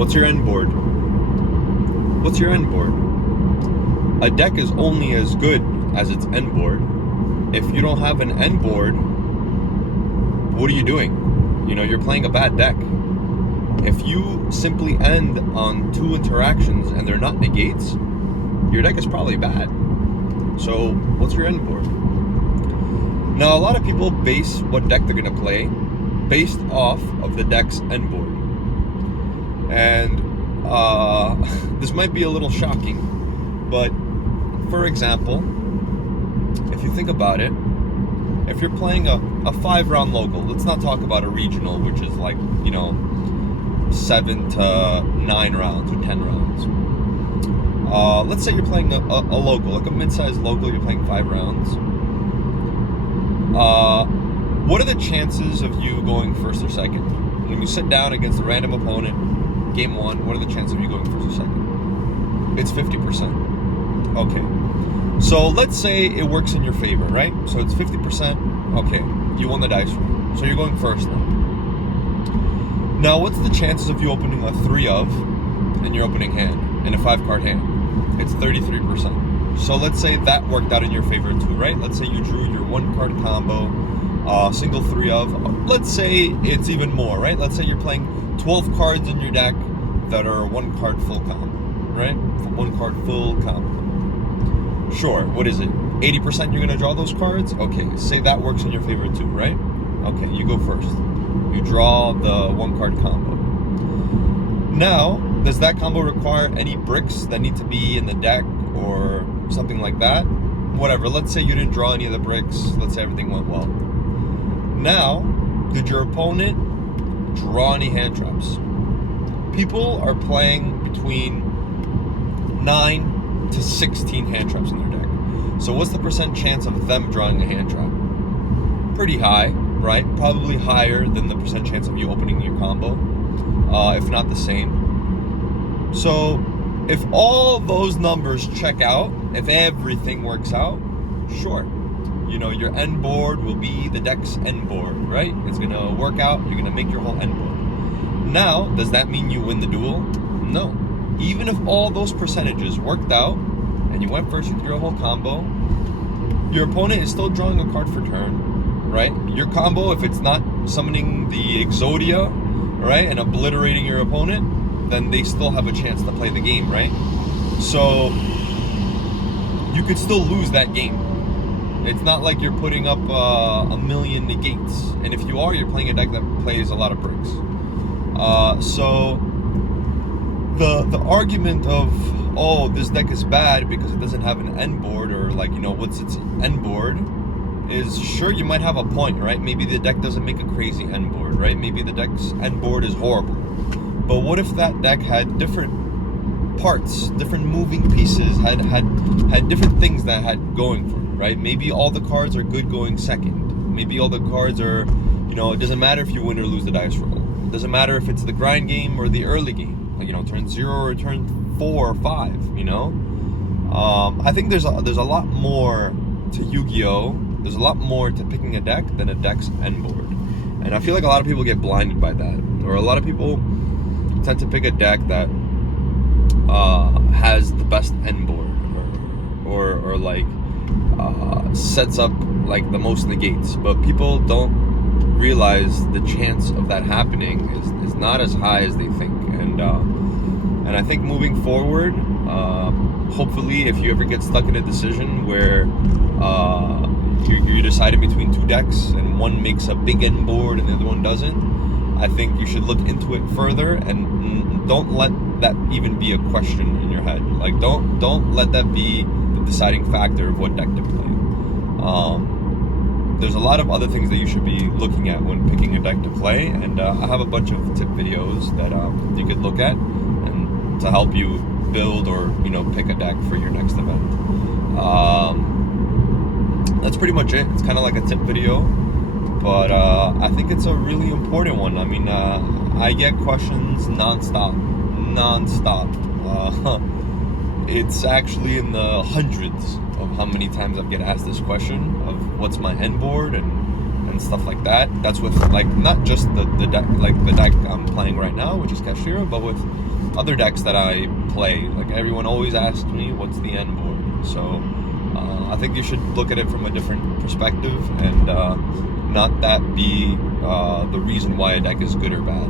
What's your end board? What's your end board? A deck is only as good as its end board. If you don't have an end board, what are you doing? You're playing a bad deck. If you simply end on 2 interactions and they're not negates, your deck is probably bad. So what's your end board? Now, a lot of people base what deck they're going to play based off of the deck's end board. And this might be a little shocking, but for example, if you think about it, if you're playing a 5-round local, let's not talk about a regional, which is like, 7 to 9 rounds or 10 rounds. Let's say you're playing a local, like a mid-sized local, you're playing 5 rounds. What are the chances of you going first or second? When you sit down against a random opponent, game 1, what are the chances of you going first or second? It's 50%. Okay. So let's say it works in your favor, right? So it's 50%. Okay, you won the dice roll. So you're going first now. Now, what's the chances of you opening a 3 of in your opening hand, in a 5-card hand? It's 33%. So let's say that worked out in your favor too, right? Let's say you drew your 1-card combo, single 3 of. Let's say it's even more, right? Let's say you're playing 12 cards in your deck that are 1-card full combo, right? 1-card full combo. Sure, what is it? 80% you're gonna draw those cards? Okay, say that works in your favor too, right? Okay, you go first. You draw the 1-card combo. Now, does that combo require any bricks that need to be in the deck or something like that? Whatever, let's say you didn't draw any of the bricks. Let's say everything went well. Now, did your opponent draw any hand traps? People are playing between 9 to 16 hand traps in their deck. So what's the percent chance of them drawing a hand trap? Pretty high, right? Probably higher than the percent chance of you opening your combo, if not the same. So if all those numbers check out, if everything works out, sure, your end board will be the deck's end board, right? It's gonna work out, you're gonna make your whole end board. Now, does that mean you win the duel? No. Even if all those percentages worked out and you went first, you threw a whole combo, your opponent is still drawing a card for turn, right? Your combo, if it's not summoning the Exodia, right, and obliterating your opponent, then they still have a chance to play the game, right? So you could still lose that game. It's not like you're putting up a million negates. And if you are, you're playing a deck that plays a lot of bricks. So the argument of, oh, this deck is bad because it doesn't have an end board, or like, what's its end board, is sure, you might have a point, right? Maybe the deck doesn't make a crazy end board, right? Maybe the deck's end board is horrible. But what if that deck had different parts, different moving pieces, had different things that had going for it, right? Maybe all the cards are good going second. Maybe all the cards are, it doesn't matter if you win or lose the dice roll. It doesn't matter if it's the grind game or the early game. Like, turn 0 or turn 4 or 5, I think there's a lot more to Yu-Gi-Oh! There's a lot more to picking a deck than a deck's end board. And I feel like a lot of people get blinded by that. Or a lot of people tend to pick a deck that has the best end board, or like sets up like the most negates. But people don't realize the chance of that happening is not as high as they think. And I think moving forward, hopefully, if you ever get stuck in a decision where you're deciding between 2 decks and one makes a big end board and the other one doesn't, I think you should look into it further and don't let that even be a question in your head. Like, don't let that be the deciding factor of what deck to play. There's a lot of other things that you should be looking at when picking a deck to play, and I have a bunch of tip videos that you could look at and to help you build or pick a deck for your next event. That's pretty much it. It's kind of like a tip video, but I think it's a really important one. I mean, I get questions nonstop. It's actually in the hundreds of how many times I get asked this question of what's my end board and and stuff like that. That's with like not just the deck, like the deck I'm playing right now, which is Kashira, but with other decks that I play. Like everyone always asks me, what's the end board? So I think you should look at it from a different perspective and not that be the reason why a deck is good or bad.